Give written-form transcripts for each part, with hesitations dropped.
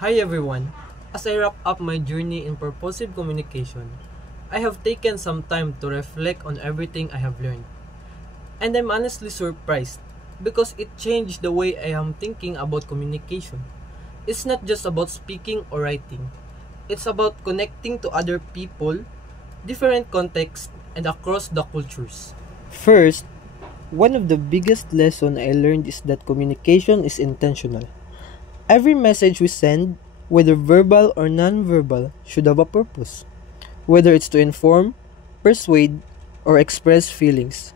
Hi everyone. As I wrap up my journey in purposive communication, I have taken some time to reflect on everything I have learned. And I'm honestly surprised because it changed the way I am thinking about communication. It's not just about speaking or writing. It's about connecting to other people, different contexts, and across the cultures. First, one of the biggest lessons I learned is that communication is intentional. Every message we send, whether verbal or non-verbal, should have a purpose, whether it's to inform, persuade, or express feelings.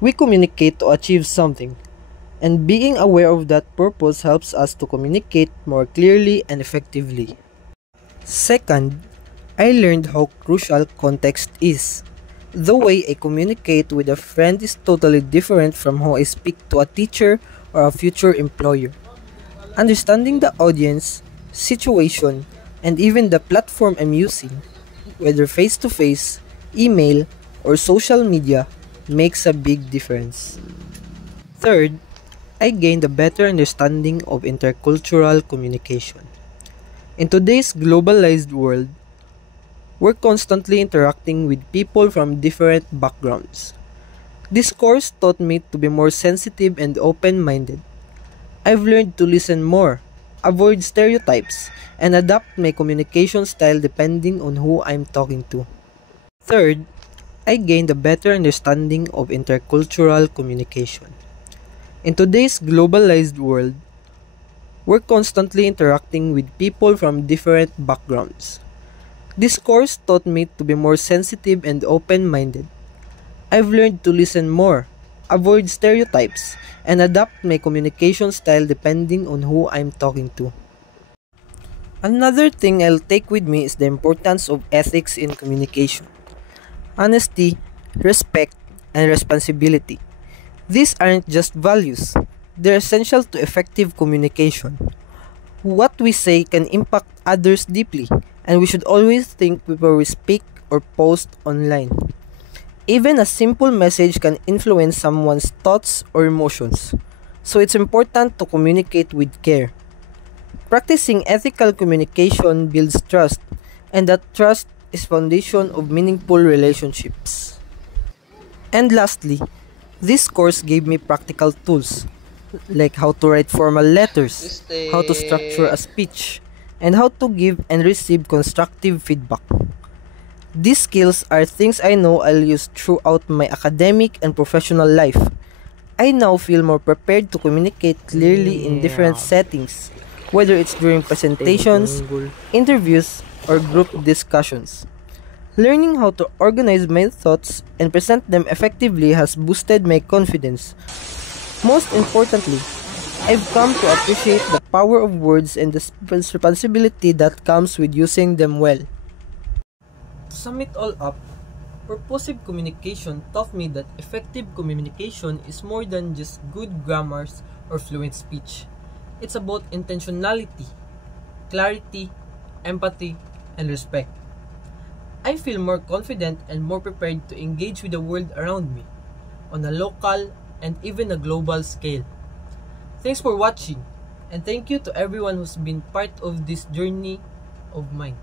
We communicate to achieve something, and being aware of that purpose helps us to communicate more clearly and effectively. Second, I learned how crucial context is. The way I communicate with a friend is totally different from how I speak to a teacher or a future employer. Understanding the audience, situation, and even the platform I'm using, whether face to face, email, or social media, makes a big difference. Third, I gained a better understanding of intercultural communication. In today's globalized world, we're constantly interacting with people from different backgrounds. This course taught me to be more sensitive and open minded. I've learned to listen more, avoid stereotypes, and adapt my communication style depending on who I'm talking to. Third, I gained a better understanding of intercultural communication. In today's globalized world, we're constantly interacting with people from different backgrounds. This course taught me to be more sensitive and open minded. I've learned to listen more, avoid stereotypes, and adapt my communication style depending on who I'm talking to. Another thing I'll take with me is the importance of ethics in communication. Honesty, respect, and responsibility. These aren't just values, they're essential to effective communication. What we say can impact others deeply, and we should always think before we speak or post online. Even a simple message can influence someone's thoughts or emotions, so it's important to communicate with care. Practicing ethical communication builds trust, and that trust is foundation of meaningful relationships. And lastly, this course gave me practical tools like how to write formal letters, how to structure a speech, and how to give and receive constructive feedback. These skills are things I know I'll use throughout my academic and professional life. I now feel more prepared to communicate clearly in different settings, whether it's during presentations, interviews, or group discussions. Learning how to organize my thoughts and present them effectively has boosted my confidence. Most importantly, I've come to appreciate the power of words and the responsibility that comes with using them well. To sum it all up, purposive communication taught me that effective communication is more than just good grammars or fluent speech. It's about intentionality, clarity, empathy, and respect. I feel more confident and more prepared to engage with the world around me on a local and even a global scale. Thanks for watching, and thank you to everyone who's been part of this journey of mine.